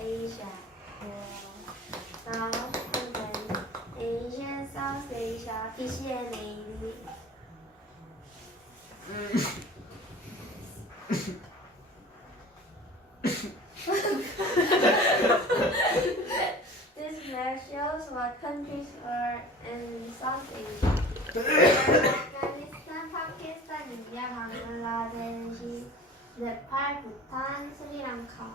Asia, North and then Asia and South Asia, fishy and navy. This map shows what countries are in South Asia. Afghanistan, Pakistan, India, Bangladesh, Nepal, Bhutan, Sri Lanka.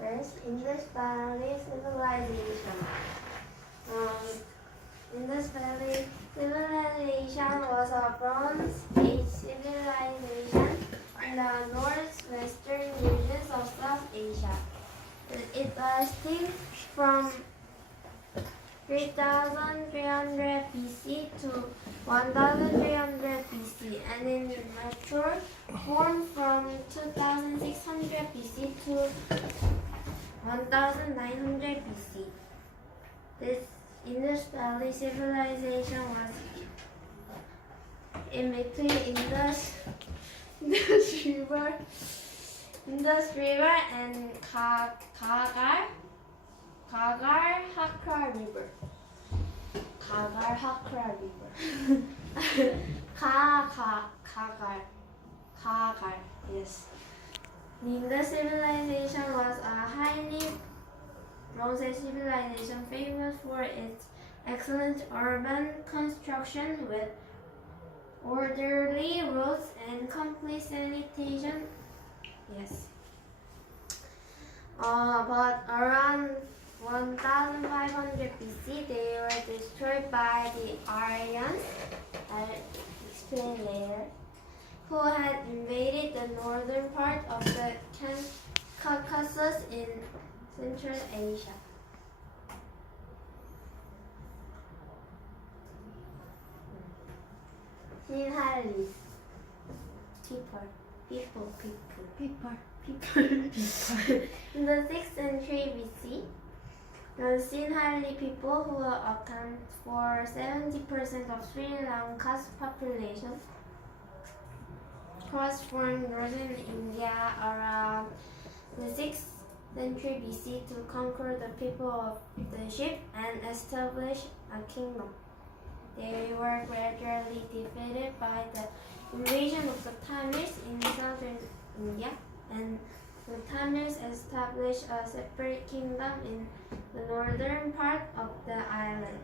First, Indus Valley Civilization. Indus Valley Civilization was a Bronze Age civilization in the northwestern regions of South Asia. It lasted from 3300 BC to 1300 BC and in mature form from 2600 BC to 1900 BC. This Indus Valley civilization was in between Indus River and Kagar Hakra River. Kagar Hakra River. Kagar, yes. The Indus civilization was a highly Bronze Age civilization famous for its excellent urban construction with orderly roads and complete sanitation. Yes. But around 1500 BC, they were destroyed by the Aryans, I'll explain later, who had invaded the northern part of the Caucasus in Central Asia. Sinhalese. People. In the 6th century BC, the Sinhalese people, who account for 70% of Sri Lanka's population, crossed from northern India around the 6th century BC to conquer the people of the ship and establish a kingdom. They were gradually defeated by the invasion of the Tamils in southern India, and the Tamils established a separate kingdom in the northern part of the island.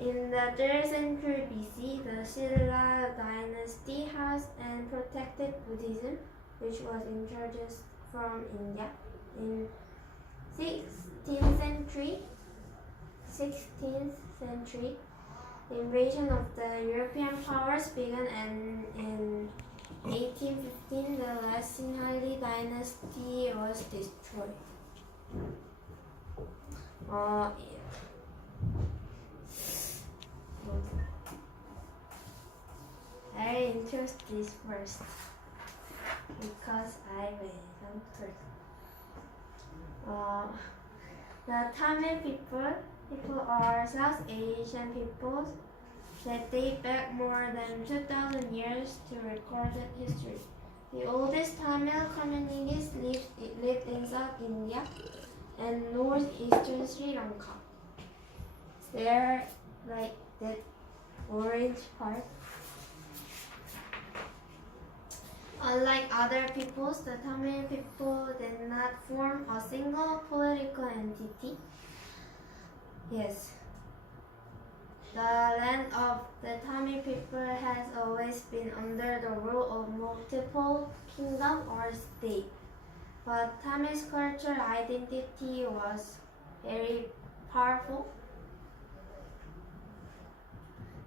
In the 3rd century BC, the Silla dynasty housed and protected Buddhism, which was introduced from India. In 16th century, the invasion of the European powers began, and in 1815 the last Sinhalese dynasty was destroyed. I introduce this first because I made some first. The Tamil people are South Asian peoples that date back more than 2,000 years to recorded history. The oldest Tamil communities lived in South India and northeastern Sri Lanka. They're like that orange part. Unlike other peoples, the Tamil people did not form a single political entity. Yes. The land of the Tamil people has always been under the rule of multiple kingdoms or states. But Tamil's cultural identity was very powerful.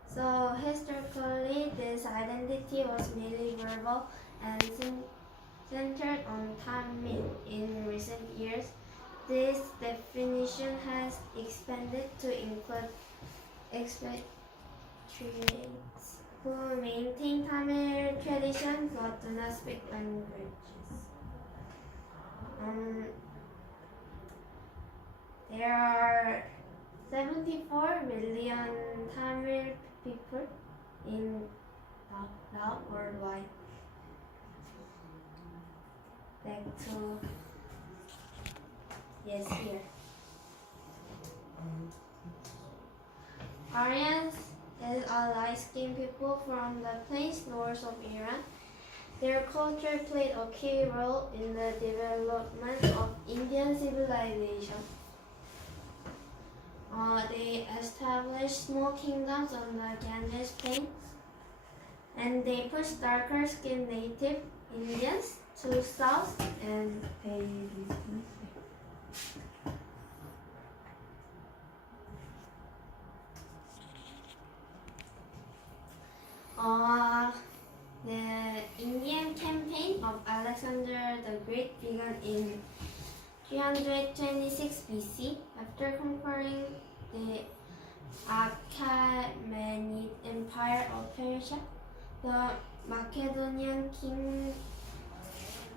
So historically, this identity was mainly verbal and centered on Tamil. In recent years, this definition has expanded to include expatriates who maintain Tamil tradition but do not speak languages. There are 74 million Tamil people in now worldwide. Back to yes here. Aryans is a light-skinned people from the plains north of Iran. Their culture played a key role in the development of Indian civilization. They established small kingdoms on the Ganges plain, and they pushed darker-skinned native Indians to south and the Indian campaign of Alexander the Great began in 326 BC. After conquering the Achaemenid Empire of Persia, the Macedonian king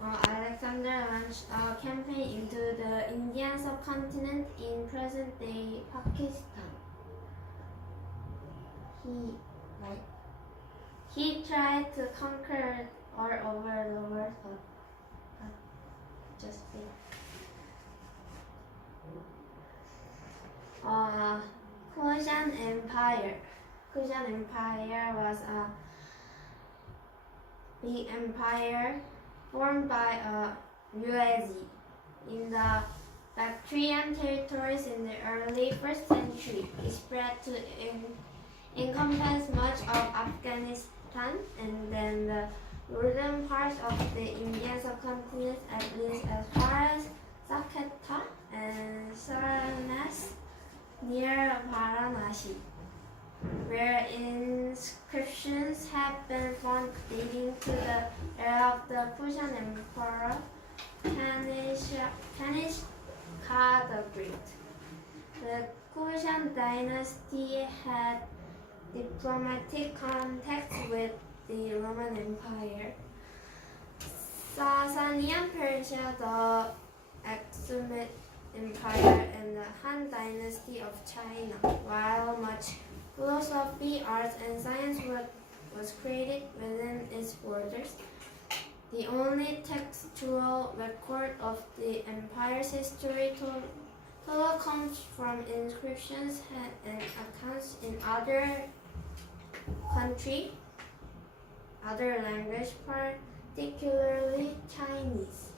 Alexander launched a campaign into the Indian subcontinent in present-day Pakistan. He tried to conquer all over the world, but just failed. Kushan Empire. Kushan Empire was a big empire formed by Yuezhi in the Bactrian territories in the early 1st century. It spread to encompass much of Afghanistan and then the northern parts of the Indian subcontinent, at least as far as Sakketa and Sarnath near Varanasi, where inscriptions have been found dating to the era of the Kushan Emperor Kanishka the Great. The Kushan dynasty had diplomatic contacts with the Roman Empire, Sasanian Persia, the Aksumid Empire, and the Han Dynasty of China. While much philosophy, arts, and science was created within its borders, the only textual record of the empire's history total comes from inscriptions and accounts in other country, other language, particularly Chinese.